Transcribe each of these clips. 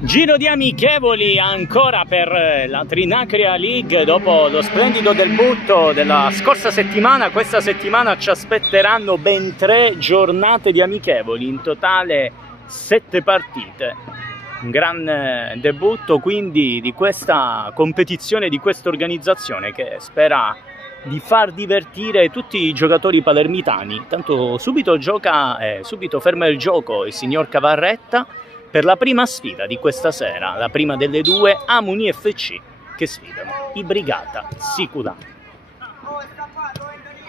Giro di amichevoli ancora per la Trinacria League dopo lo splendido debutto della scorsa settimana. Questa settimana ci aspetteranno ben 3 giornate di amichevoli, in totale 7 partite. Un gran debutto quindi di questa competizione, di questa organizzazione che spera di far divertire tutti i giocatori palermitani. Tanto subito ferma il gioco il signor Cavarretta per la prima sfida di questa sera, la prima delle due Amoni FC che sfidano i Brigata Sicula.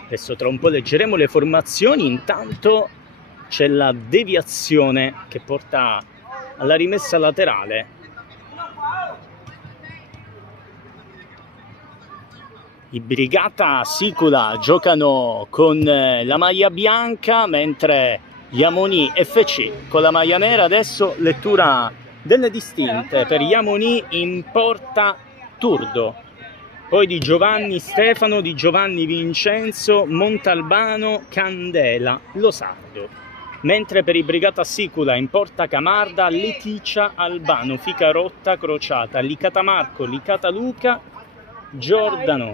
Adesso tra un po' leggeremo le formazioni, intanto c'è la deviazione che porta alla rimessa laterale. I Brigata Sicula giocano con la maglia bianca, mentre gli Amoni FC con la maglia nera. Adesso lettura delle distinte: per gli Amoni in porta Turdo, poi di Giovanni Stefano, di Giovanni Vincenzo, Montalbano, Candela, Losardo. Mentre per i Brigata Sicula in porta Camarda, Leticia, Albano, Ficarotta, Crociata, Licata Marco, Licata Luca, Giordano.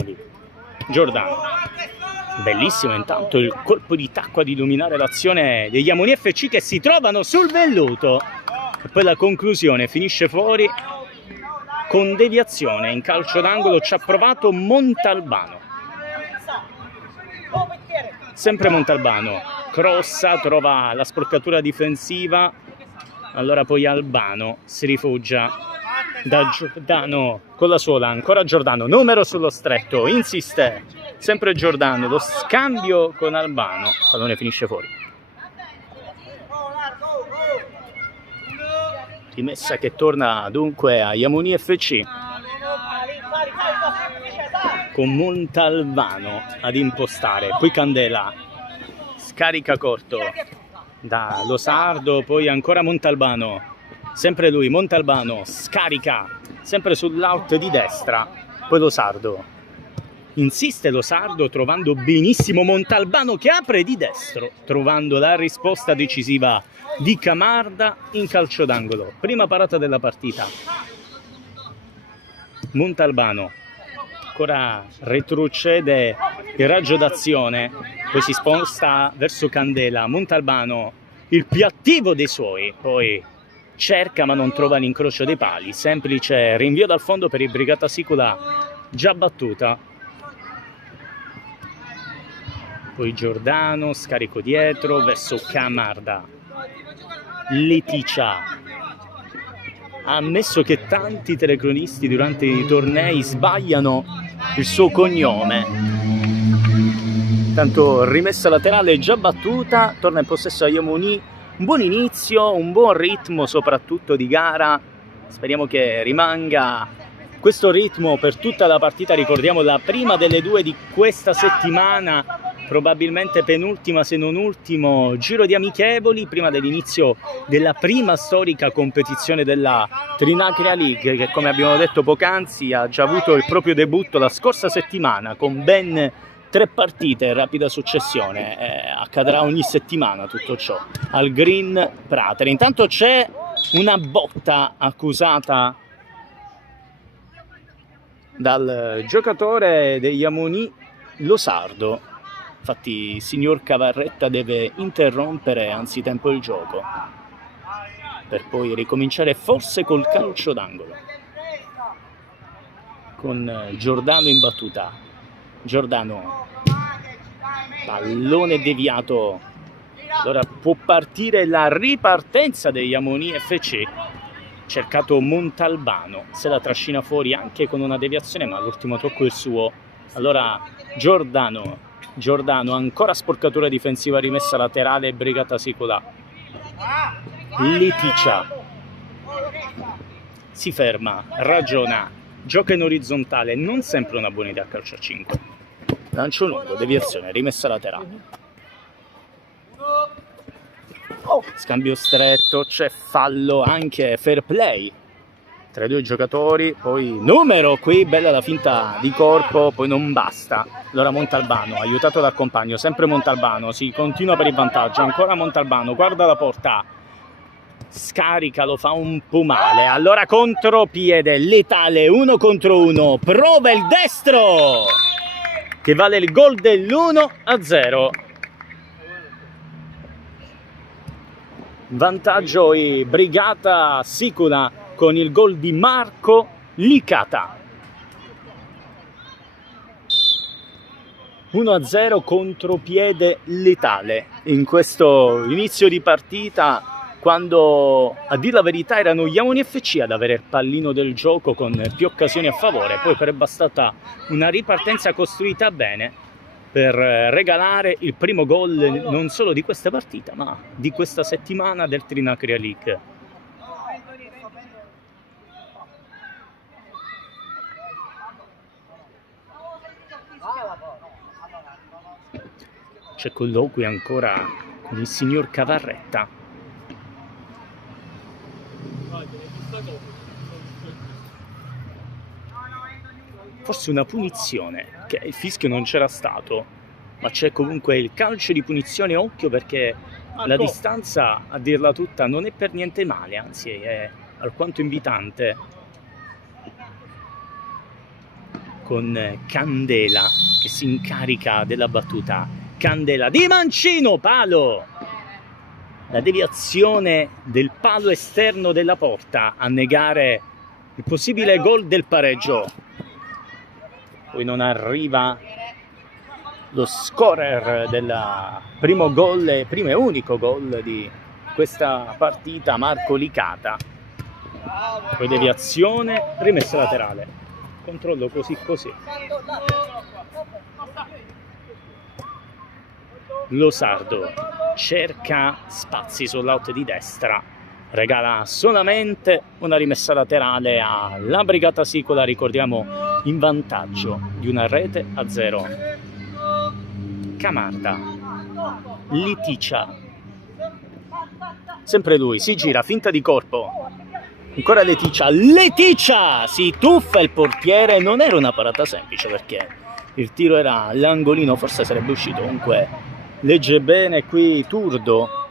Bellissimo intanto il colpo di tacco ad illuminare l'azione degli Amoni FC che si trovano sul velluto, e poi la conclusione finisce fuori con deviazione. In calcio d'angolo ci ha provato Montalbano, sempre Montalbano, crossa, trova la sporcatura difensiva, allora poi Albano si rifugia da Giordano con la suola, ancora Giordano, numero sullo stretto, insiste sempre Giordano, lo scambio con Albano, il pallone finisce fuori. Rimessa che torna dunque a Amoni FC con Montalbano ad impostare, poi Candela scarica corto da Losardo, poi ancora Montalbano, sempre lui, Montalbano scarica sempre sull'out di destra, poi Losardo, insiste Losardo trovando benissimo Montalbano che apre di destro, trovando la risposta decisiva di Camarda in calcio d'angolo. Prima parata della partita. Montalbano ancora retrocede il raggio d'azione, poi si sposta verso Candela. Montalbano il più attivo dei suoi, poi cerca ma non trova l'incrocio dei pali, semplice rinvio dal fondo per il Brigata Sicula già battuta. Poi Giordano, scarico dietro verso Camarda. Leticia ha ammesso che tanti telecronisti durante i tornei sbagliano il suo cognome. Tanto rimessa laterale già battuta, torna in possesso agli Amoni. Un buon inizio, un buon ritmo soprattutto di gara, speriamo che rimanga questo ritmo per tutta la partita. Ricordiamo la prima delle due di questa settimana, probabilmente penultima se non ultimo giro di amichevoli prima dell'inizio della prima storica competizione della Trinacria League, che come abbiamo detto poc'anzi ha già avuto il proprio debutto la scorsa settimana con ben 3 partite in rapida successione. Accadrà ogni settimana tutto ciò al Green Prater. Intanto c'è una botta accusata dal giocatore degli Amoni, Losardo. Infatti il signor Cavarretta deve interrompere anzitempo il gioco per poi ricominciare forse col calcio d'angolo con Giordano in battuta. Giordano, pallone deviato, allora può partire la ripartenza degli Amoni FC. Cercato Montalbano, se la trascina fuori anche con una deviazione, ma l'ultimo tocco è il suo. Allora Giordano, ancora sporcatura difensiva, rimessa laterale, Brigata Sicula. Leticia si ferma, ragiona, gioca in orizzontale, non sempre una buona idea a calcio a 5. Lancio lungo, deviazione, rimessa laterale. Scambio stretto, c'è fallo, anche fair play tra i due giocatori, poi numero qui, bella la finta di corpo, poi non basta. Allora Montalbano, aiutato dal compagno, sempre Montalbano, si continua per il vantaggio, ancora Montalbano, guarda la porta, scarica, lo fa un po' male. Allora contropiede letale, 1 contro 1, prova il destro che vale il gol dell'1-0. Vantaggio e Brigata Sicula con il gol di Marco Licata. 1-0, contropiede letale in questo inizio di partita, quando a dir la verità erano gli Amoni FC ad avere il pallino del gioco con più occasioni a favore. Poi però è bastata una ripartenza costruita bene per regalare il primo gol non solo di questa partita ma di questa settimana del Trinacria League. C'è colloquio ancora con il signor Cavarretta. Forse una punizione, che il fischio non c'era stato, ma c'è comunque il calcio di punizione. Occhio, perché la distanza, a dirla tutta, non è per niente male, anzi è alquanto invitante, con Candela che si incarica della battuta. Candela di mancino, palo! La deviazione del palo esterno della porta a negare il possibile gol del pareggio. Poi non arriva lo scorer del primo gol, primo e unico gol di questa partita, Marco Licata. Poi deviazione, rimessa laterale. Controllo così così. Losardo cerca spazi sull'out di destra, regala solamente una rimessa laterale alla Brigata Sicula, ricordiamo in vantaggio di 1-0. Camarda, Leticia, sempre lui, si gira, finta di corpo, ancora Leticia, si tuffa il portiere. Non era una parata semplice perché il tiro era all'angolino, forse sarebbe uscito. Comunque legge bene qui Turdo,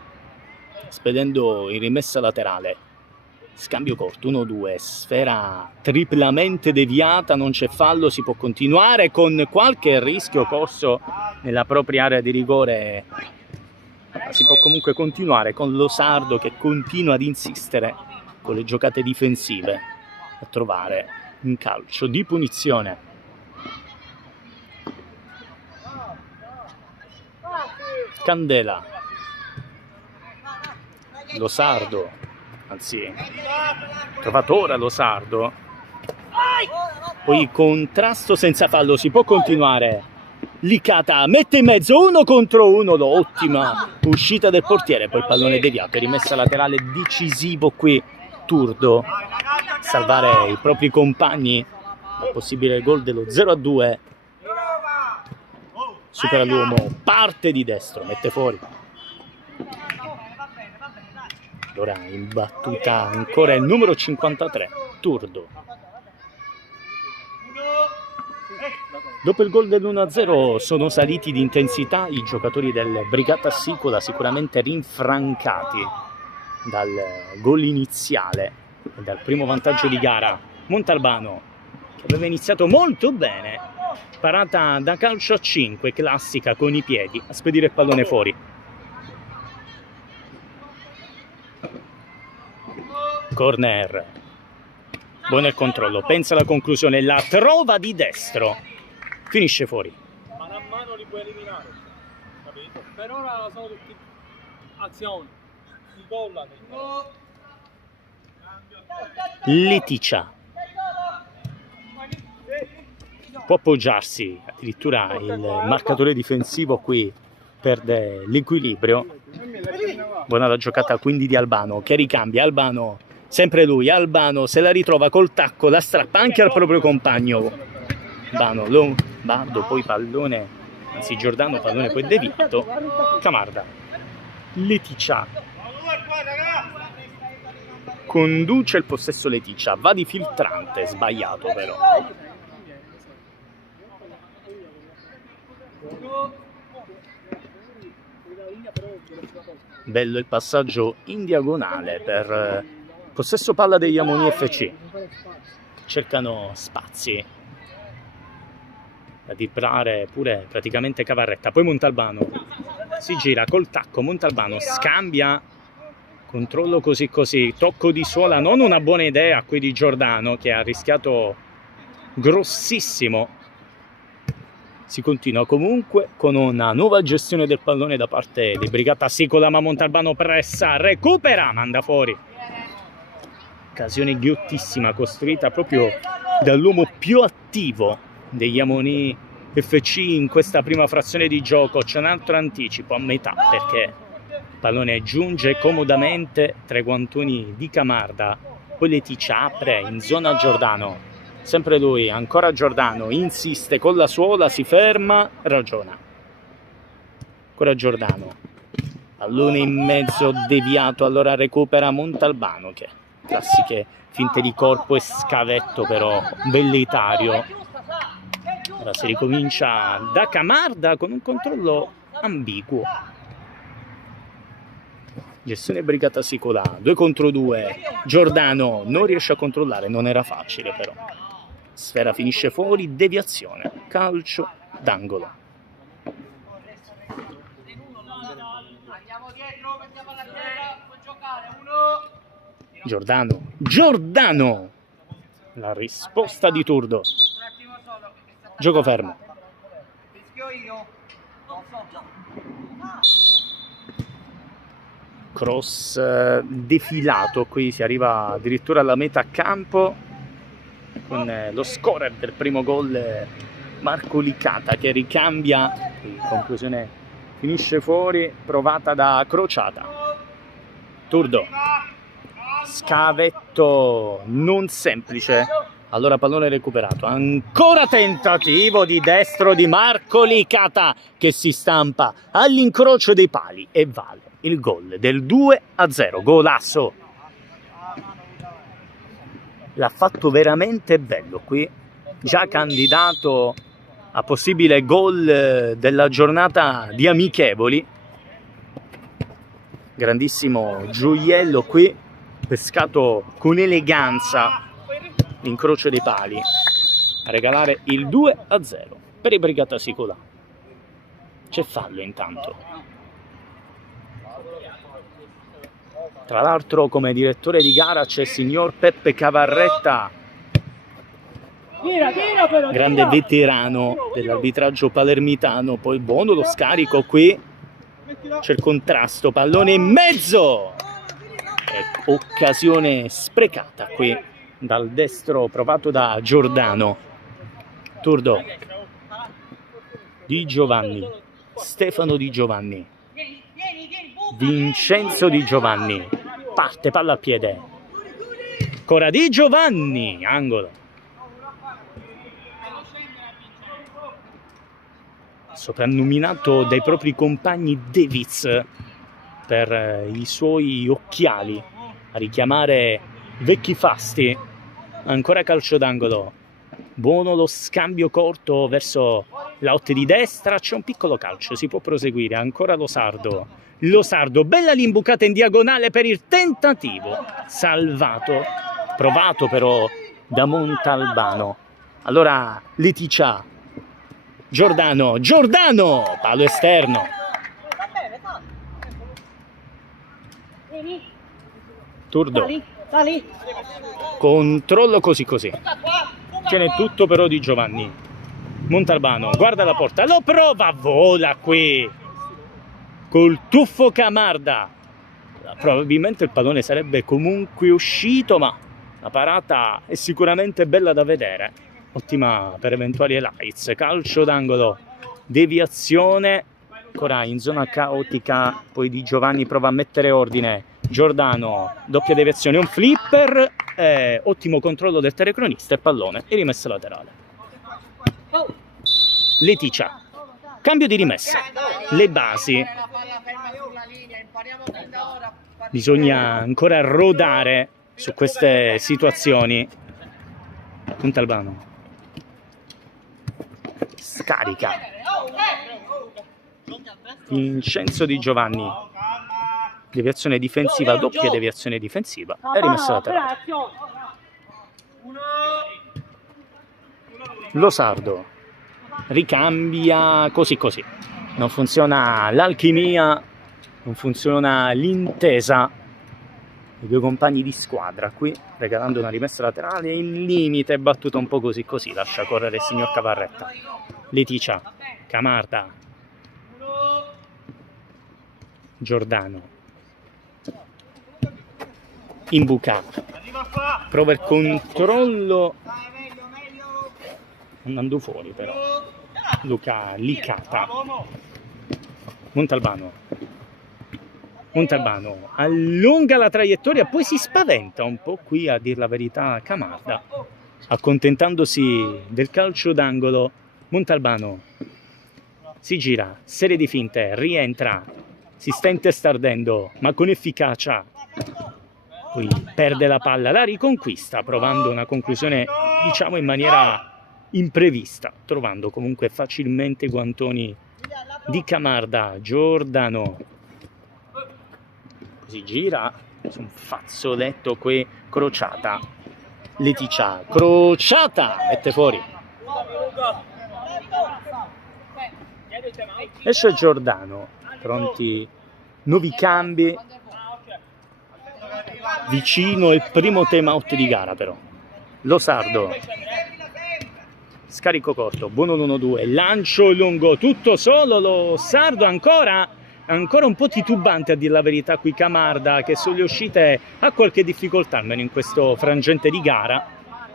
spedendo in rimessa laterale. Scambio corto, 1-2, sfera triplamente deviata, non c'è fallo, si può continuare con qualche rischio corso nella propria area di rigore. Si può comunque continuare con Losardo che continua ad insistere con le giocate difensive a trovare un calcio di punizione. Candela, Losardo, anzi trovato ora Losardo, poi contrasto senza fallo, si può continuare. Licata mette in mezzo, 1 contro 1, ottima uscita del portiere, poi il pallone deviato, rimessa laterale, decisivo qui Turdo, salvare i propri compagni, possibile gol dello 0-2. Supera l'uomo, parte di destro, mette fuori. Allora in battuta ancora il numero 53, Turdo. Dopo il gol dell'1-0 sono saliti di intensità i giocatori del Brigata Sicula, sicuramente rinfrancati dal gol iniziale, dal primo vantaggio di gara. Montalbano, che aveva iniziato molto bene, parata da calcio a 5, classica con i piedi, a spedire il pallone fuori. Corner, buono il controllo, pensa alla conclusione, la trova di destro, finisce fuori. Mano a mano li puoi eliminare, capito? Per ora sono tutti azioni, incollati. Leticia può appoggiarsi, addirittura il marcatore difensivo qui perde l'equilibrio. Buona la giocata quindi di Albano, che ricambia. Albano, sempre lui, Albano se la ritrova col tacco, la strappa anche al proprio compagno. Albano, Lombardo, poi pallone, anzi Giordano, pallone poi deviato. Camarda, Leticia, conduce il possesso Leticia, va di filtrante, sbagliato però. Bello il passaggio in diagonale per possesso palla degli Amoni FC. Cercano spazi da dibrare pure praticamente Cavarretta. Poi Montalbano si gira col tacco, Montalbano scambia, controllo così così, tocco di suola, non una buona idea qui di Giordano che ha rischiato grossissimo. Si continua comunque con una nuova gestione del pallone da parte di Brigata Sicola, ma Montalbano pressa, recupera, manda fuori. Occasione ghiottissima costruita proprio dall'uomo più attivo degli Amoni FC in questa prima frazione di gioco. C'è un altro anticipo a metà perché il pallone giunge comodamente tra i guantoni di Camarda, poi Leticia apre in zona Giordano. Sempre lui, ancora Giordano, insiste con la suola, si ferma, ragiona. Ancora Giordano. Pallone in mezzo, deviato, allora recupera Montalbano, che classiche finte di corpo e scavetto però velleitario. Ora si ricomincia da Camarda con un controllo ambiguo. Gestione Brigata Sicola, 2 contro 2. Giordano non riesce a controllare, non era facile però. Sfera finisce fuori, deviazione, calcio d'angolo. Giordano, la risposta di Turdo. Gioco fermo. Cross defilato, qui si arriva addirittura alla metà campo con lo scorer del primo gol Marco Licata che ricambia, in conclusione finisce fuori, provata da Crociata. Turdo, scavetto non semplice, allora pallone recuperato, ancora tentativo di destro di Marco Licata che si stampa all'incrocio dei pali e vale il gol del 2-0, golasso. L'ha fatto veramente bello qui, già candidato a possibile gol della giornata di amichevoli. Grandissimo gioiello qui, pescato con eleganza l'incrocio dei pali a regalare il 2-0 per i Brigata Sicola. C'è fallo intanto. Tra l'altro come direttore di gara c'è il signor Peppe Cavarretta, grande veterano dell'arbitraggio palermitano. Poi buono lo scarico qui, c'è il contrasto, pallone in mezzo, occasione sprecata qui dal destro provato da Giordano. Turdo, Di Giovanni, Stefano Di Giovanni, Vincenzo Di Giovanni, parte palla al piede, ancora Di Giovanni, angolo. Soprannominato dai propri compagni Davids per i suoi occhiali a richiamare vecchi fasti. Ancora calcio d'angolo, buono lo scambio corto verso l'out di destra, c'è un piccolo calcio, si può proseguire. Ancora Losardo, bella l'imbucata in diagonale per il tentativo, salvato, provato però da Montalbano. Allora Leticia, Giordano, palo esterno. Turdo, controllo così. Tiene tutto però Di Giovanni. Montalbano, guarda la porta, lo prova, vola qui. Col tuffo Camarda. Probabilmente il pallone sarebbe comunque uscito, ma la parata è sicuramente bella da vedere. Ottima per eventuali highlights. Calcio d'angolo, deviazione, ancora in zona caotica, poi Di Giovanni prova a mettere ordine. Giordano, doppia deviazione, un flipper, ottimo controllo del telecronista e pallone e rimessa laterale. Leticia, cambio di rimessa, le basi, bisogna ancora rodare su queste situazioni. Montalbano scarica, Vincenzo Di Giovanni, deviazione difensiva, doppia deviazione difensiva e rimessa laterale. Losardo ricambia così così, non funziona l'alchimia, non funziona l'intesa, i due compagni di squadra qui regalando una rimessa laterale in limite, battuta un po' così così, lascia correre il signor Cavarretta. Leticia, Camarda, Giordano, Imbuca, prova il controllo andando fuori però Luca Licata. Montalbano allunga la traiettoria, poi si spaventa un po' qui, a dir la verità, Camarda, accontentandosi del calcio d'angolo. Montalbano si gira, serie di finte, rientra, si sta intestardendo ma con efficacia, poi perde la palla, la riconquista provando una conclusione diciamo in maniera imprevista, trovando comunque facilmente i guantoni di Camarda. Giordano si gira su un fazzoletto qui, Crociata, Leticia, Crociata mette fuori, esce Giordano, pronti nuovi cambi, vicino il primo time out di gara però. Losardo, scarico corto, buono l'1-2, lancio lungo, tutto solo Losardo, ancora un po' titubante a dir la verità qui Camarda, che sulle uscite ha qualche difficoltà almeno in questo frangente di gara,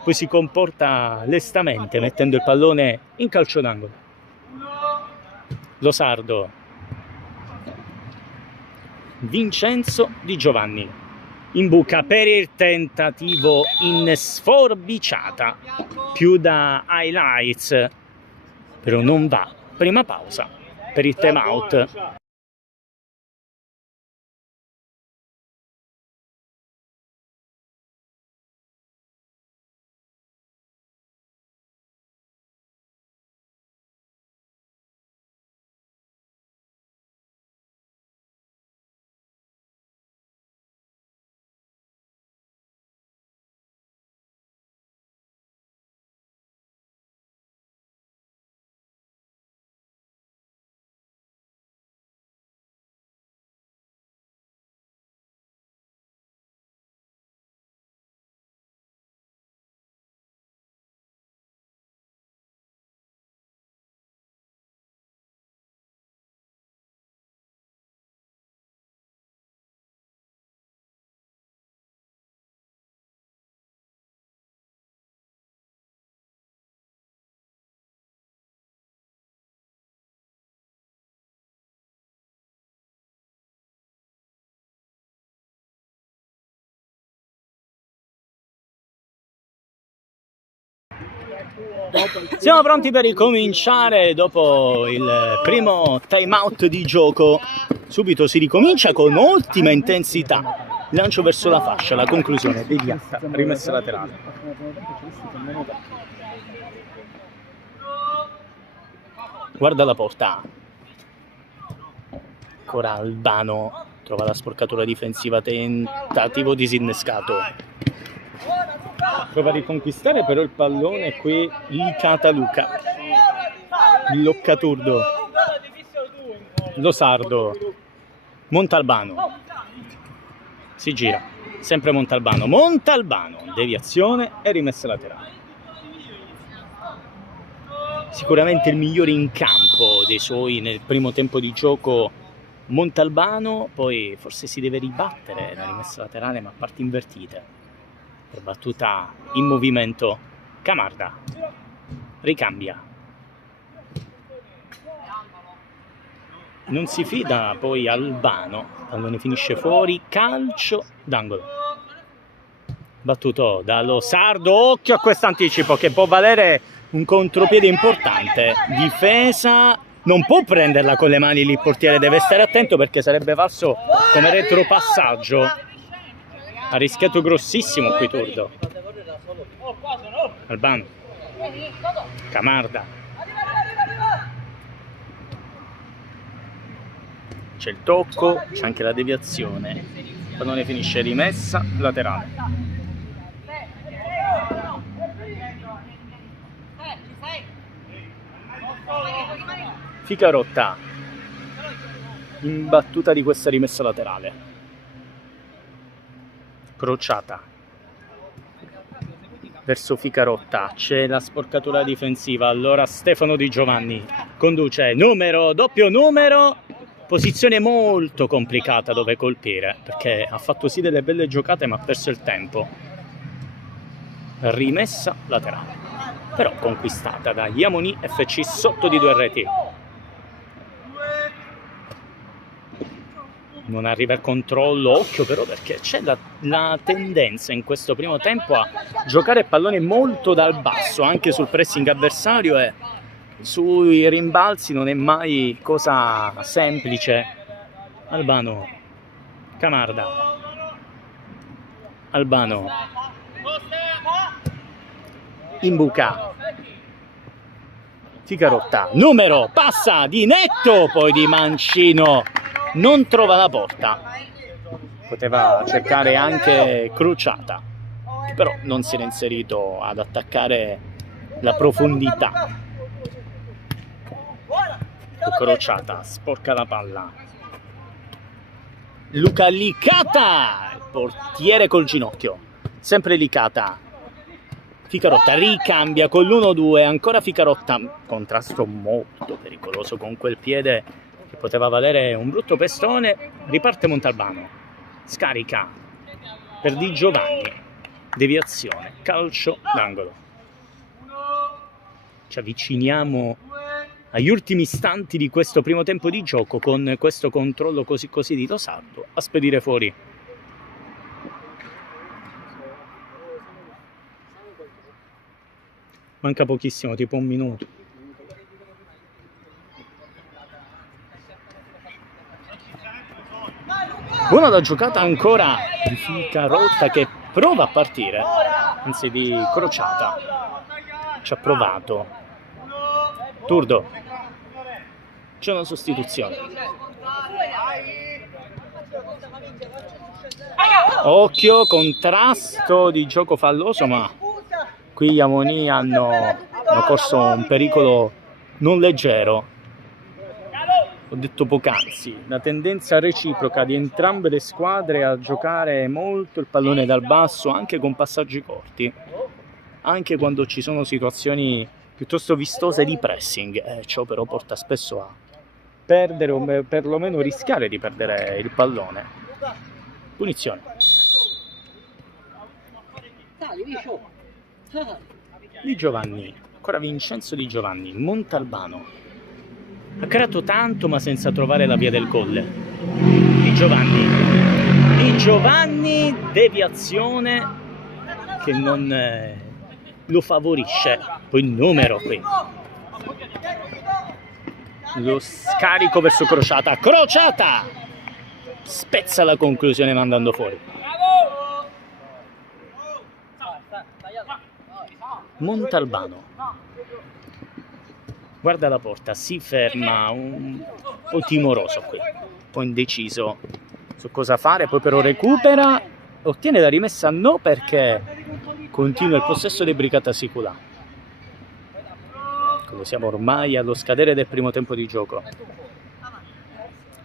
poi si comporta lestamente mettendo il pallone in calcio d'angolo. Losardo, Vincenzo Di Giovanni, Imbuca per il tentativo in sforbiciata, più da highlights, però non va. Prima pausa per il time out. Siamo pronti per ricominciare dopo il primo time out di gioco. Subito si ricomincia con ottima intensità, lancio verso la fascia, la conclusione deviata, rimessa laterale. Guarda la porta, ancora Albano trova la sporcatura difensiva, tentativo disinnescato, prova a riconquistare però il pallone qui Licata Luca, Loccaturdo, Losardo, Montalbano, si gira, sempre Montalbano, deviazione e rimessa laterale. Sicuramente il migliore in campo dei suoi nel primo tempo di gioco Montalbano, poi forse si deve ribattere la rimessa laterale ma a parti invertite, per battuta in movimento. Camarda ricambia, non si fida poi Albano, pallone finisce fuori, calcio d'angolo battuto da Losardo. Occhio a questo anticipo che può valere un contropiede importante, difesa non può prenderla con le mani lì, il portiere deve stare attento perché sarebbe valso come retropassaggio, ha rischiato grossissimo qui Turdo. Albano, Camarda, c'è il tocco, c'è anche la deviazione, il pallone finisce rimessa laterale. Ficarotta in battuta di questa rimessa laterale, crociata verso Ficarotta, c'è la sporcatura difensiva, allora Stefano Di Giovanni conduce, numero, doppio numero, posizione molto complicata dove colpire, perché ha fatto sì delle belle giocate ma ha perso il tempo. Rimessa laterale, però conquistata da Yamoni FC sotto di 2 reti. Non arriva il controllo, occhio però perché c'è la tendenza in questo primo tempo a giocare pallone molto dal basso, anche sul pressing avversario, e sui rimbalzi non è mai cosa semplice. Albano, Camarda, Albano, Imbuca, Ficarotta, numero, passa di netto, poi di mancino. Non trova la porta, poteva cercare anche crociata, che però non si era inserito ad attaccare la profondità. Crociata, sporca la palla. Luca Licata, il portiere col ginocchio, sempre Licata. Ficarotta ricambia con l'1-2, ancora Ficarotta, contrasto molto pericoloso con quel piede che poteva valere un brutto pestone. Riparte Montalbano, scarica per Di Giovanni, deviazione, calcio d'angolo. Ci avviciniamo agli ultimi istanti di questo primo tempo di gioco con questo controllo così di Rosardo a spedire fuori. Manca pochissimo, tipo un minuto. Buona la giocata ancora di Ficarotta che prova a partire, anzi di crociata. Ci ha provato. Turdo. C'è una sostituzione. Occhio, contrasto di gioco falloso, ma qui gli Amoni hanno corso un pericolo non leggero. Ho detto poc'anzi, la tendenza reciproca di entrambe le squadre a giocare molto il pallone dal basso, anche con passaggi corti, anche quando ci sono situazioni piuttosto vistose di pressing. Ciò però porta spesso a perdere o perlomeno rischiare di perdere il pallone. Punizione. Di Giovanni, ancora Vincenzo Di Giovanni, Montalbano. Ha creato tanto ma senza trovare la via del gol. Di Giovanni, deviazione che non lo favorisce. Poi il numero qui. Lo scarico verso crociata. Crociata! Spezza la conclusione mandando fuori. Montalbano. Guarda la porta, si ferma, un po' timoroso qui, un po' indeciso su cosa fare, poi però recupera, ottiene la rimessa no perché continua il possesso di Brigata Sicula. Come siamo ormai allo scadere del primo tempo di gioco.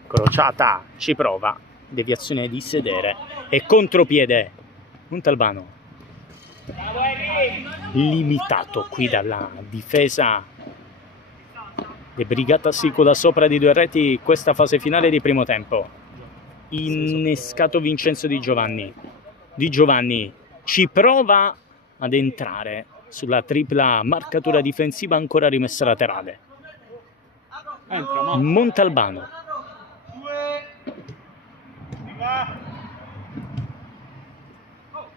Crociata, ci prova, deviazione di sedere e contropiede. Montalbano. Limitato qui dalla difesa di Brigata Sicula sopra di 2 reti questa fase finale di primo tempo. Innescato Vincenzo Di Giovanni. Di Giovanni ci prova ad entrare sulla tripla marcatura difensiva, ancora rimessa laterale. Montalbano.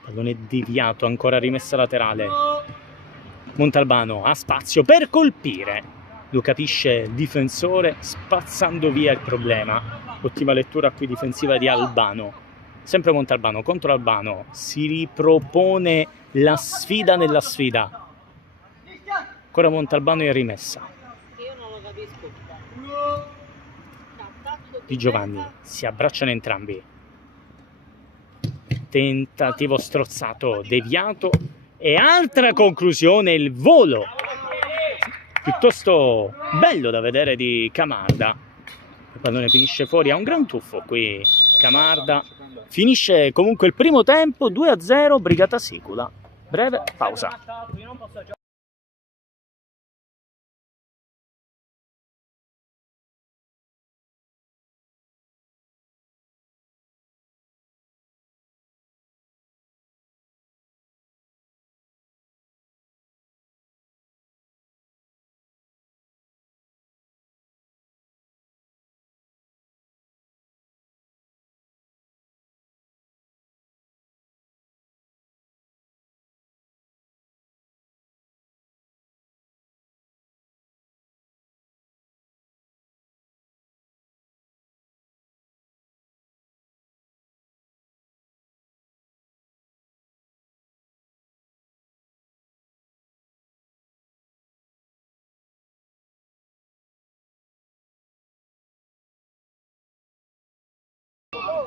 Pallone deviato, ancora rimessa laterale. Montalbano ha spazio per colpire. Lo capisce il difensore spazzando via il problema. Ottima lettura qui difensiva di Albano. Sempre Montalbano contro Albano. Si ripropone la sfida nella sfida. Ancora Montalbano in rimessa. Io non lo capisco. Di Giovanni, si abbracciano entrambi. Tentativo strozzato, deviato e altra conclusione, il volo piuttosto bello da vedere di Camarda. Il pallone finisce fuori, ha un gran tuffo qui Camarda. Finisce comunque il primo tempo, 2-0 Brigata Sicula. Breve pausa.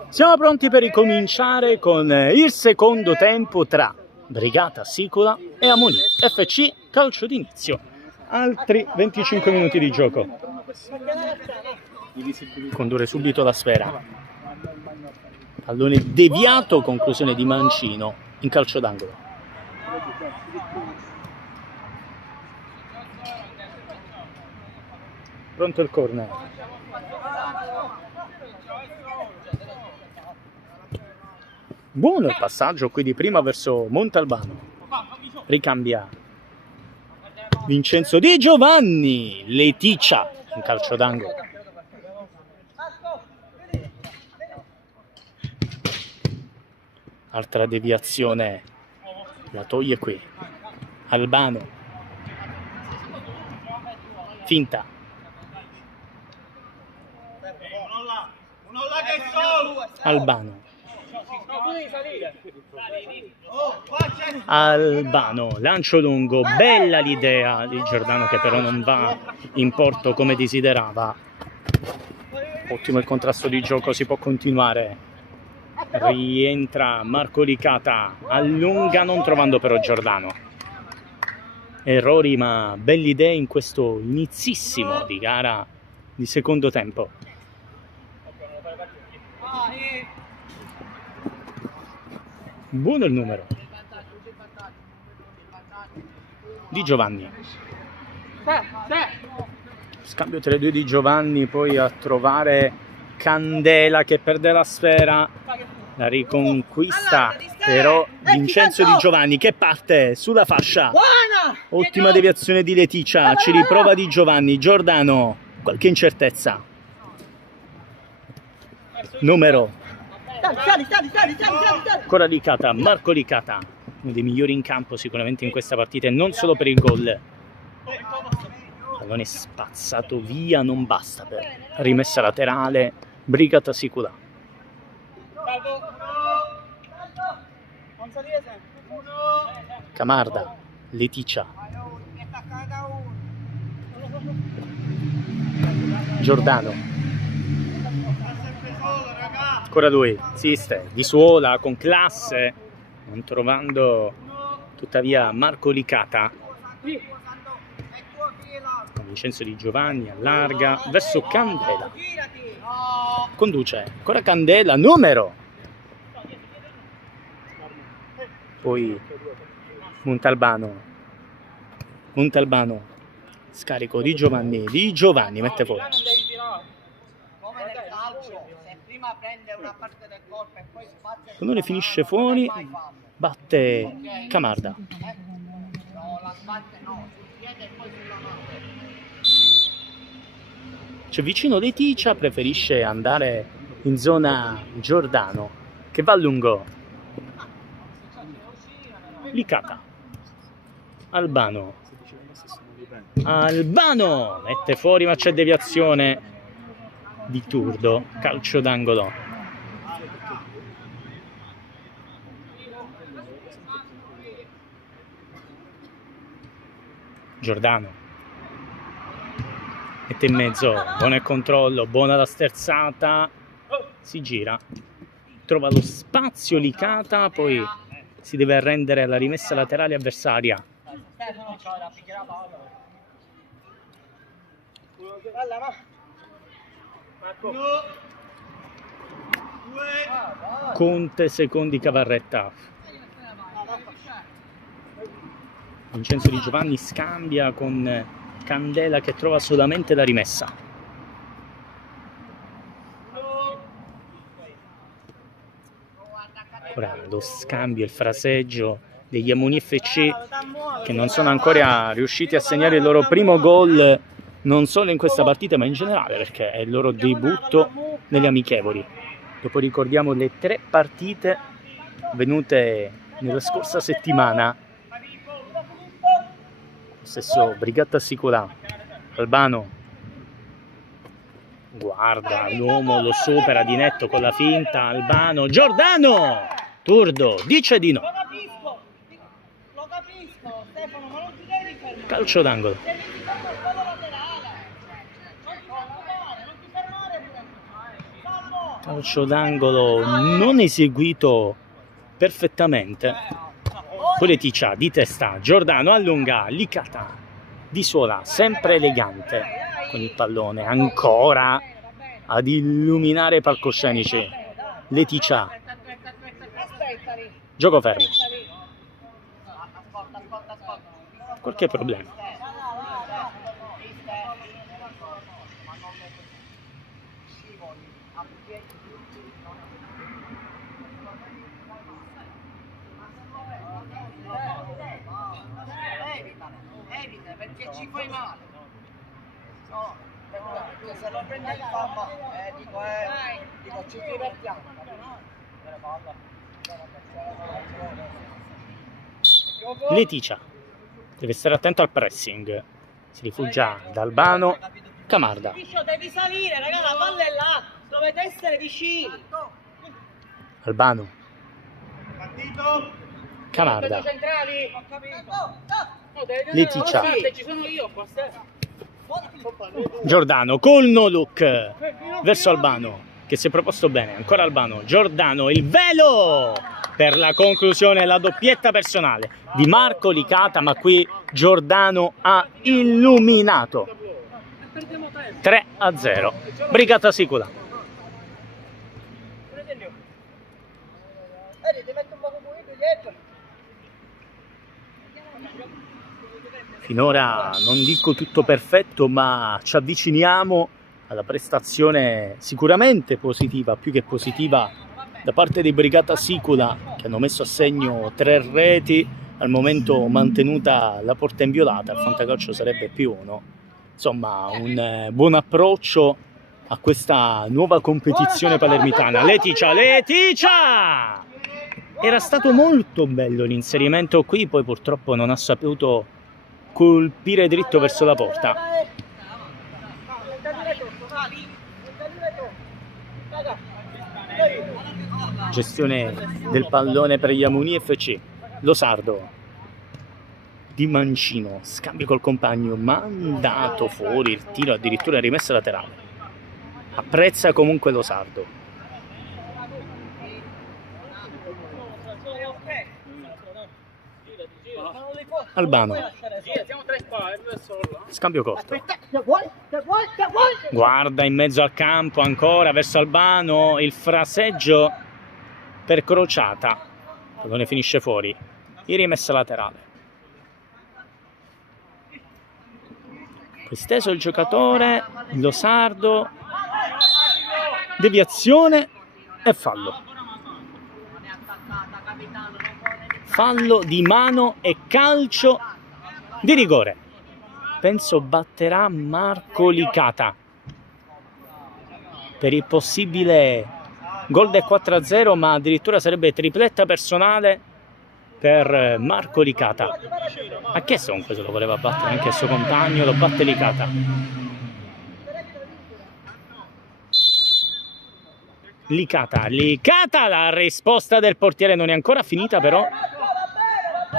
Siamo pronti per ricominciare con il secondo tempo tra Brigata Sicula e Amoni FC, calcio d'inizio. Altri 25 minuti di gioco. Condurre subito la sfera. Pallone deviato, conclusione di Mancino in calcio d'angolo. Pronto il corner. Buono il passaggio qui di prima verso Montalbano. Ricambia Vincenzo Di Giovanni. Leticcia in calcio d'angolo. Altra deviazione. La toglie qui. Albano. Finta. Albano. Albano, lancio lungo, bella l'idea di Giordano che però non va in porto come desiderava. Ottimo il contrasto di gioco, si può continuare. Rientra Marco Licata, allunga non trovando però Giordano. Errori ma belle idee in questo inizissimo di gara di secondo tempo. Buono il numero Di Giovanni. Scambio tra i due Di Giovanni, poi a trovare Candela che perde la sfera. La riconquista però Vincenzo Di Giovanni che parte sulla fascia. Ottima deviazione di Leticcia, ci riprova Di Giovanni. Giordano, qualche incertezza. Numero ancora Licata, Marco Licata, uno dei migliori in campo sicuramente in questa partita e non solo per il gol. Pallone spazzato via, non basta per rimessa laterale. Brigata Sicula. Camarda, Leticcia, Giordano. Ancora lui, insiste, di suola, con classe, non trovando tuttavia Marco Licata. Vincenzo Di Giovanni allarga verso Candela. Conduce, ancora Candela, numero. Poi Montalbano, scarico Di Giovanni, mette fuori. Pallone finisce fuori, batte Camarda. C'è vicino Leticcia, preferisce andare in zona Giordano, che va a lungo. Licata. Albano mette fuori ma c'è deviazione di Turdo, calcio d'angolo. Giordano mette in mezzo, buono il controllo, buona la sterzata, si gira, trova lo spazio Licata, poi si deve arrendere alla rimessa laterale avversaria. Conte secondi Cavarretta. Vincenzo Di Giovanni scambia con Candela che trova solamente la rimessa. Ora lo scambio, il fraseggio degli Amoni FC che non sono ancora riusciti a segnare il loro primo gol non solo in questa partita ma in generale, perché è il loro debutto nelle amichevoli. Dopo ricordiamo le 3 partite avvenute nella scorsa settimana. Lo stesso Brigata Sicolà, Albano guarda l'uomo, lo supera di netto con la finta, Albano, Giordano, Turdo dice di no. Lo capisco, Stefano, ma non ti devi fermare. Calcio d'angolo. Devi fare il gol laterale. Non ti fermare pure. Salvo. Calcio d'angolo non eseguito perfettamente. Poi Leticcia di testa, Giordano allunga, Licata di sola, sempre elegante con il pallone, ancora ad illuminare i palcoscenici. Leticcia, gioco fermo. Qualche problema. Evita, perché ci fai male. No, se lo prendi il papà, dico ci divertiamo. Leticcia deve stare attento al pressing, si rifugia da Albano, Camarda. Devi salire, ragazzi, la palla è là, dovete essere vicini. Albano, Camarda, Leticcia, Giordano col no look verso Albano che si è proposto bene, ancora Albano, Giordano, il velo per la conclusione, la doppietta personale di Marco Licata, ma qui Giordano ha illuminato. 3-0, Brigata Sicolà. Finora non dico tutto perfetto, ma ci avviciniamo alla prestazione sicuramente positiva, più che positiva, da parte di Brigata Sicolà, che hanno messo a segno 3 reti, al momento mantenuta la porta inviolata, il fantacalcio sarebbe più 1. Insomma, un buon approccio a questa nuova competizione palermitana. Leticcia! Era stato molto bello l'inserimento qui, poi purtroppo non ha saputo colpire dritto verso la porta. Gestione del pallone per gli Amoni FC. Lo Sardo Di Mancino, scambio col compagno, mandato fuori il tiro, addirittura rimessa laterale. Apprezza comunque Lo Sardo. Albano, scambio corto, guarda in mezzo al campo ancora verso Albano, il fraseggio per Crociata, il pallone finisce fuori, in rimessa laterale. Esteso il giocatore, Lo Sardo, deviazione e fallo. Fallo di mano e calcio di rigore. Penso batterà Marco Licata per il possibile gol del 4-0, ma addirittura sarebbe tripletta personale per Marco Licata. A che comunque se lo voleva battere anche il suo compagno, lo batte Licata. Licata, la risposta del portiere non è ancora finita però.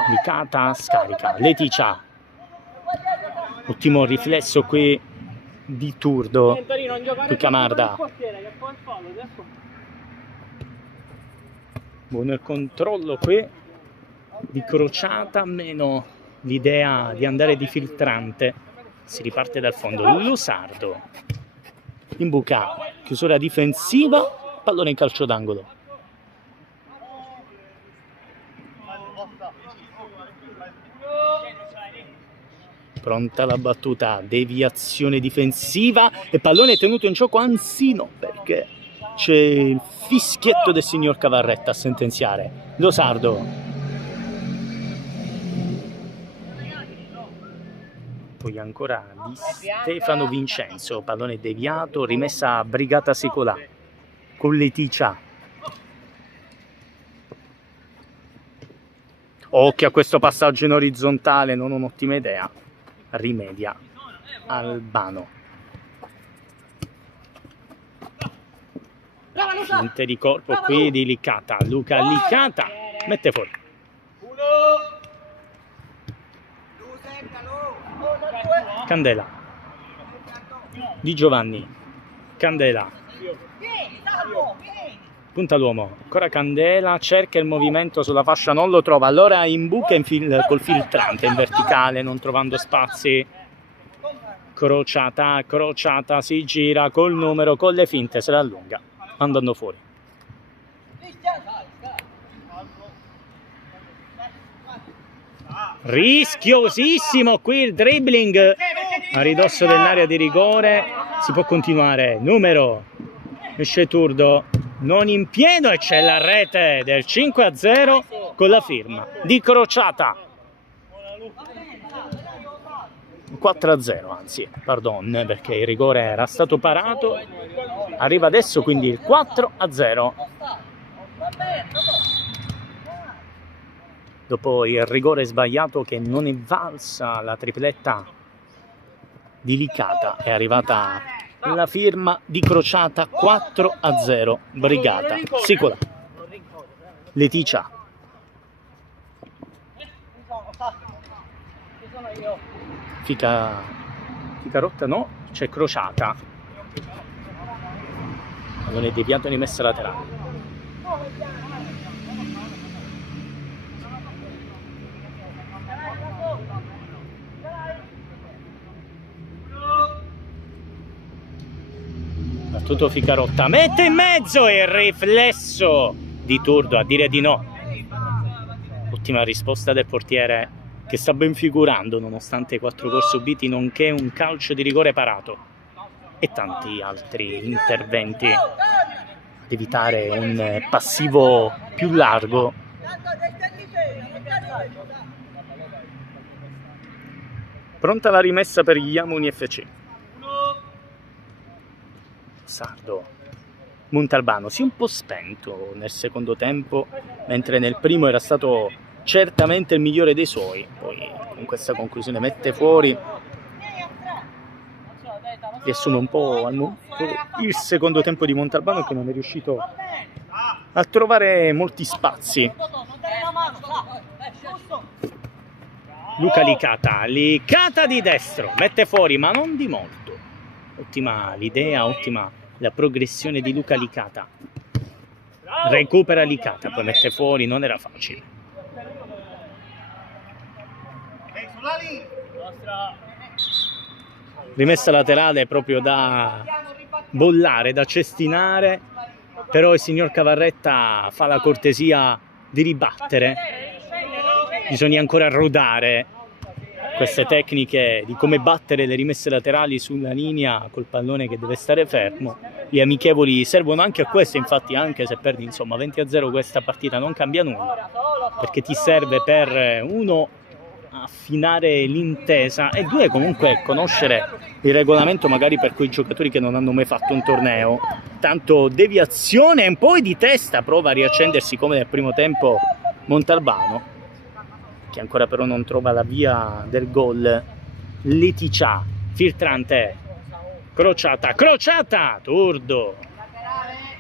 Licata scarica, Leticcia, ultimo riflesso qui di Turdo. Qui Camarda. Buono il controllo qui di Crociata, meno l'idea di andare di filtrante. Si riparte dal fondo. Losardo. Imbuca, chiusura difensiva, pallone in calcio d'angolo. Pronta la battuta, deviazione difensiva e pallone tenuto in gioco Ansino perché c'è il fischietto del signor Cavarretta a sentenziare. Losardo. Poi ancora di Stefano Vincenzo, pallone deviato, rimessa a Brigata Secolà con Leticia. Occhio a questo passaggio in orizzontale, non un'ottima idea. Rimedia Albano. Finte di corpo qui di Licata. Luca Licata mette fuori. Candela Di Giovanni. Candela punta l'uomo, ancora Candela, cerca il movimento sulla fascia, non lo trova, allora imbuca col filtrante in verticale, non trovando spazi. Crociata, si gira col numero, con le finte, se la allunga, andando fuori. Rischiosissimo qui il dribbling a ridosso dell'area di rigore, si può continuare, numero, esce Turdo, non in pieno e c'è la rete del 5-0 con la firma di Crociata. 4-0 anzi, pardon, perché il rigore era stato parato, arriva adesso quindi il 4-0. Dopo il rigore sbagliato che non è valsa la tripletta di Licata, è arrivata la firma di Crociata. 4-0, Brigata Secolà. Leticia. Ficarotta no, c'è Crociata. Non è deviato di messa laterale. Battuto Ficarotta, mette in mezzo il riflesso di Turdo a dire di no. Ottima risposta del portiere che sta ben figurando nonostante i 4 gol subiti, nonché un calcio di rigore parato e tanti altri interventi ad evitare un passivo più largo. Pronta la rimessa per Iamuni FC. Sardo. Montalbano si è un po' spento nel secondo tempo, mentre nel primo era stato certamente il migliore dei suoi. Poi con questa conclusione mette fuori, riassume un po' il secondo tempo di Montalbano, che non è riuscito a trovare molti spazi. Luca Licata di destro, mette fuori ma non di molto. Ottima l'idea, ottima la progressione di Luca Licata. Recupera Licata, poi mette fuori, non era facile. Rimessa laterale proprio da bollare, da cestinare, però il signor Cavarretta fa la cortesia di ribattere. Bisogna ancora rodare queste tecniche di come battere le rimesse laterali sulla linea col pallone che deve stare fermo. Gli amichevoli servono anche a questo, infatti, anche se perdi insomma 20-0 questa partita non cambia nulla, perché ti serve per uno affinare l'intesa e due comunque conoscere il regolamento, magari per quei giocatori che non hanno mai fatto un torneo. Tanto deviazione e un po' di testa, prova a riaccendersi come nel primo tempo Montalbano, che ancora però non trova la via del gol. Leticia, filtrante, Crociata, Turdo.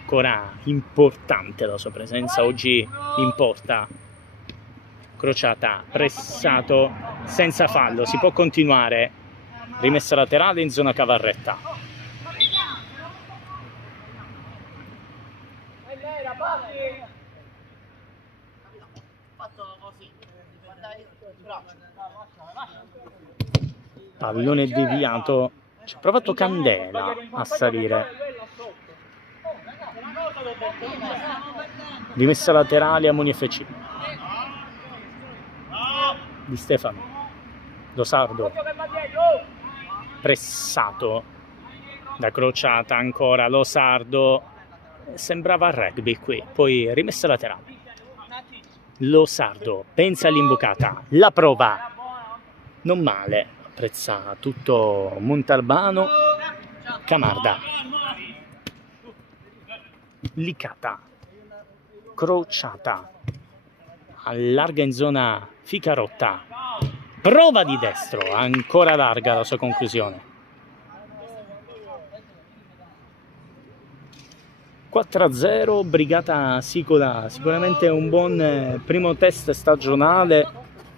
Ancora importante la sua presenza oggi in porta. Crociata, pressato, senza fallo, si può continuare. rimessa laterale in zona Cavarretta. Pallone deviato, ci ha provato Candela a salire. Rimessa laterale a Moni FC. Di Stefano. Lo Sardo. Pressato da Crociata ancora. Lo Sardo. Sembrava rugby qui. Poi rimessa laterale. Lo Sardo pensa all'imbucata. La prova. Non male. Apprezza tutto Montalbano. Camarda. Licata. Crociata. Allarga in zona Ficarotta. Prova di destro. Ancora larga la sua conclusione. 4-0, Brigata Sicola. Sicuramente un buon primo test stagionale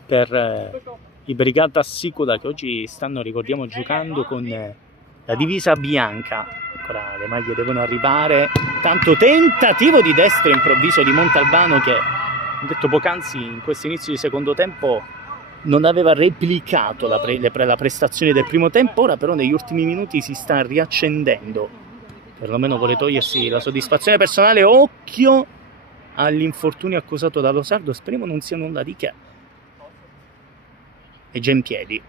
per i Brigata Sicola, che oggi stanno, ricordiamo, giocando con la divisa bianca. Ancora le maglie devono arrivare. Tanto tentativo di destro improvviso di Montalbano, che, ho detto poc'anzi, in questo inizio di secondo tempo non aveva replicato la prestazione del primo tempo. Ora però negli ultimi minuti si sta riaccendendo. Perlomeno vuole togliersi la soddisfazione personale. Occhio all'infortunio accusato dallo Sardo. Speriamo non sia nulla di che. È già in piedi.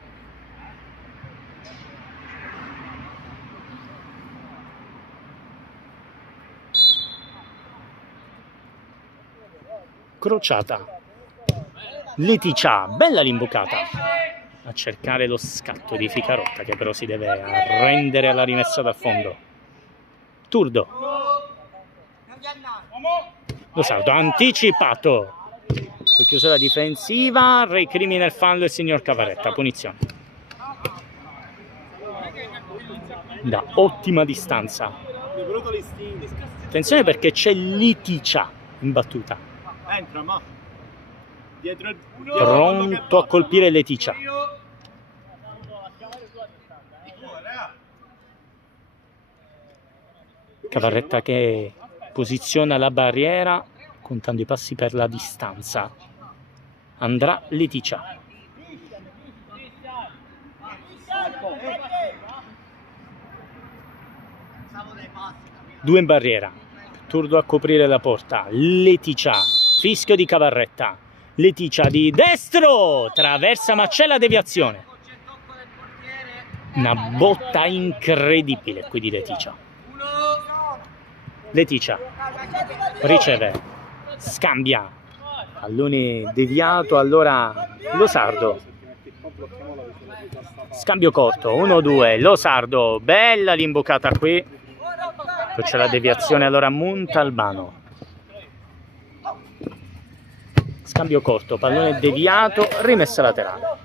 Crociata. Leticia, bella l'imbucata. A cercare lo scatto di Ficarotta, che però si deve arrendere alla rimessa dal fondo. Turdo. Lo Sardo anticipato. Poi chiusura difensiva. Recrimina il fallo il signor Cavarretta. Punizione. Da ottima distanza. Attenzione perché c'è Leticia in battuta. Entra, ma dietro il Pronto a colpire Leticia. Cavarretta che posiziona la barriera, contando i passi per la distanza. Andrà Leticia. Due in barriera. Turdo a coprire la porta. Leticia. Fischio di Cavarretta. Leticia di destro. Traversa ma c'è la deviazione. Una botta incredibile qui di Leticia. Leticia riceve, scambia, pallone deviato, allora Lo Sardo, scambio corto, 1-2, Lo Sardo, bella l'imbucata qui, poi c'è la deviazione, allora Montalbano, scambio corto, pallone deviato, rimessa laterale.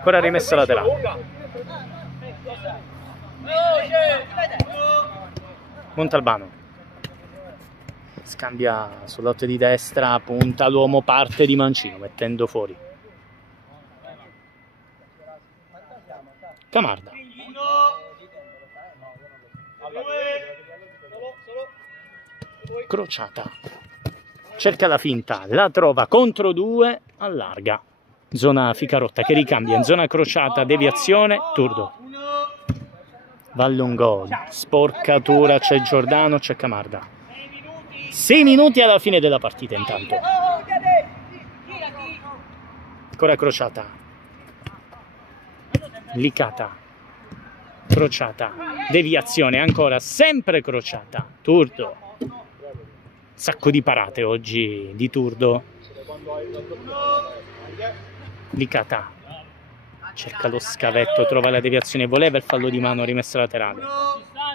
Ancora rimessa laterale. Montalbano scambia sull'otto di destra, punta l'uomo, parte di mancino mettendo fuori. Camarda. Crociata. Cerca la finta, la trova contro due, allarga. Zona Ficarotta che ricambia in zona Crociata, deviazione, Turdo. Va lungo, sporcatura, c'è Giordano, c'è Camarda. 6 minuti alla fine della partita intanto. Ancora Crociata. Licata. Crociata. Deviazione, ancora, sempre Crociata. Turdo. Sacco di parate oggi di Turdo. Licata cerca lo scavetto, trova la deviazione, voleva il fallo di mano, rimessa laterale.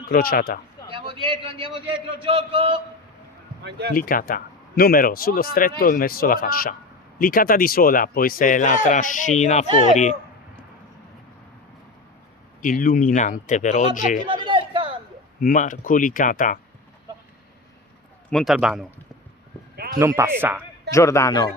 Crociata. Andiamo dietro, gioco. Licata, numero sullo stretto verso la fascia. Licata di sola, poi se la trascina fuori. Illuminante per oggi Marco Licata. Montalbano non passa. Giordano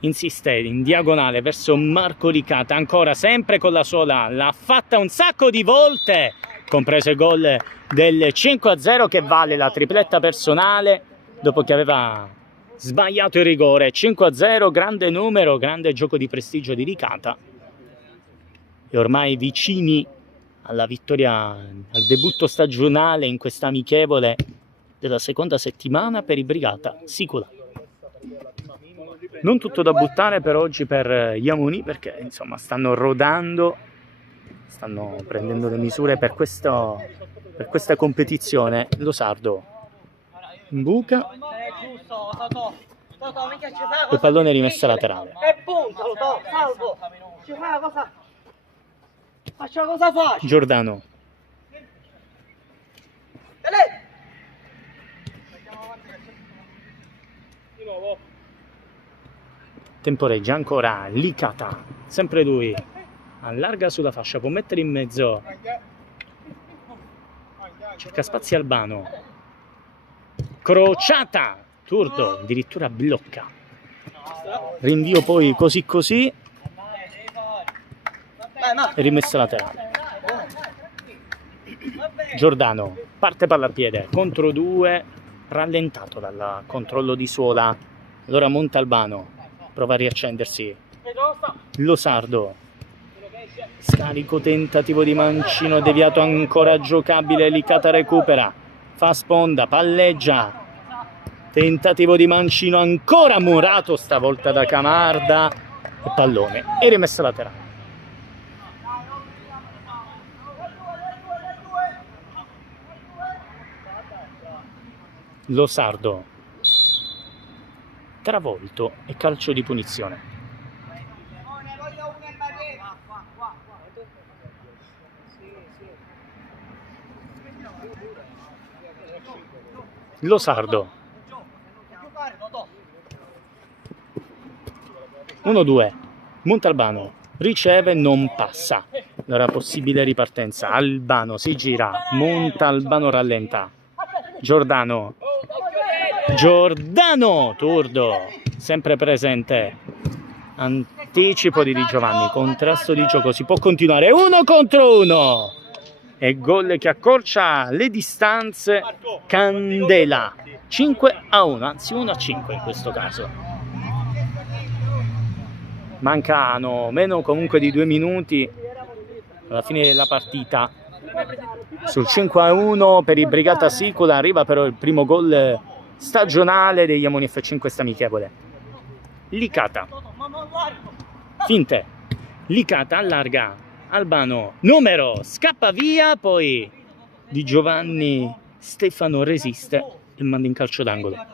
insiste in diagonale verso Marco Licata, ancora sempre con la sola, l'ha fatta un sacco di volte, compreso il gol del 5-0 che vale la tripletta personale dopo che aveva sbagliato il rigore. 5-0, grande numero, grande gioco di prestigio di Licata, e ormai vicini alla vittoria, al debutto stagionale in questa amichevole della seconda settimana per i Brigata Sicula. Non tutto da buttare per oggi per gli Amoni, perché insomma stanno rodando, stanno prendendo le misure per questa competizione. Losardo in buca, il pallone rimesso laterale. E punto, Salvo, ci fa la cosa, faccia la cosa facile. Giordano, Di nuovo. temporeggia ancora Licata, sempre lui, allarga sulla fascia, può mettere in mezzo, cerca spazi Albano, crociata, Turdo addirittura blocca, rinvio poi così così e rimessa laterale. Giordano parte palla al piede, contro due, rallentato dal controllo di Suola, allora monta Albano, prova a riaccendersi, Losardo, scarico, tentativo di mancino deviato, ancora giocabile, Licata recupera, fa sponda, palleggia, tentativo di mancino ancora murato stavolta da Camarda, e pallone e rimessa laterale. Losardo travolto e calcio di punizione. Losardo 1-2, Montalbano riceve, non passa, allora possibile ripartenza. Albano si gira, Montalbano rallenta, Giordano, Turdo sempre presente, anticipo di Di Giovanni, contrasto di gioco, si può continuare 1 contro 1 e gol che accorcia le distanze. Candela 5-1, anzi 1-5 in questo caso. Mancano meno comunque di 2 minuti alla fine della partita. Sul 5-1 per i Brigata Sicula arriva però il primo gol stagionale degli Amoni FC in questa amichevole. Licata, finte, Licata allarga, Albano, numero, scappa via, poi Di Giovanni Stefano resiste e manda in calcio d'angolo.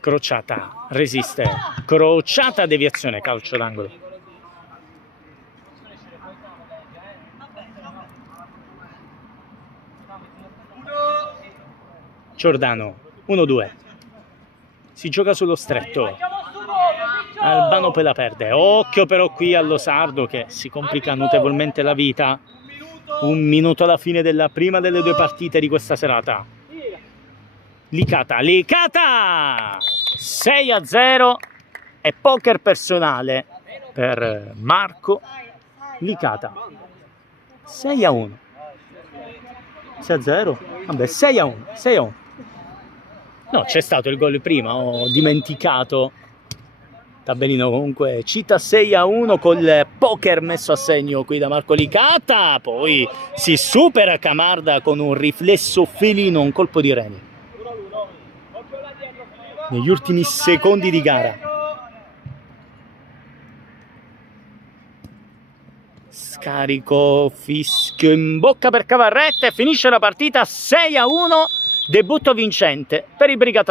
Crociata, resiste, crociata, deviazione, calcio d'angolo. Giordano 1-2, si gioca sullo stretto, Albano poi la perde, occhio però qui a Losardo che si complica notevolmente la vita. 1 minuto alla fine della prima delle 2 partite di questa serata. Licata 6-0 e poker personale per Marco Licata. 6-1, 6-0, vabbè, 6-1. No, c'è stato il gol prima, ho dimenticato. Tabellino comunque cita 6-1 col poker messo a segno qui da Marco Licata. Poi si supera Camarda con un riflesso felino, un colpo di reni negli ultimi secondi di gara. Scarico, fischio in bocca per Cavarretta e finisce la partita 6-1. Debutto vincente per i Brigata